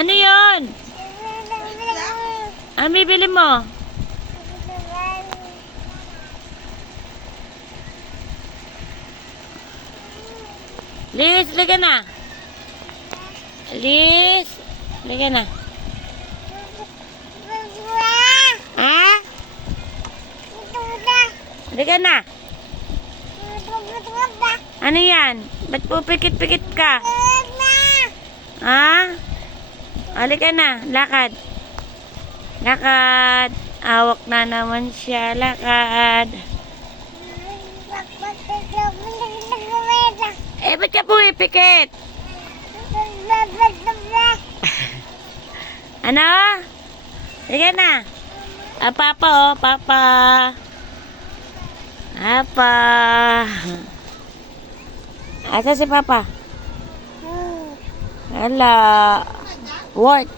Ano yon? Ano bibili mo? Liz, liga na. Liz, liga na. Ha? Liga na. Ano yan? Ba't po pikit-pikit ka? Ha? Halika na, lakad. Lakad. Awak na naman siya, lakad. Eh, ba't siya pumipikit? Ano? Sige na. Ah, papa, oh, papa. Papa. Asa si papa? Hala. What?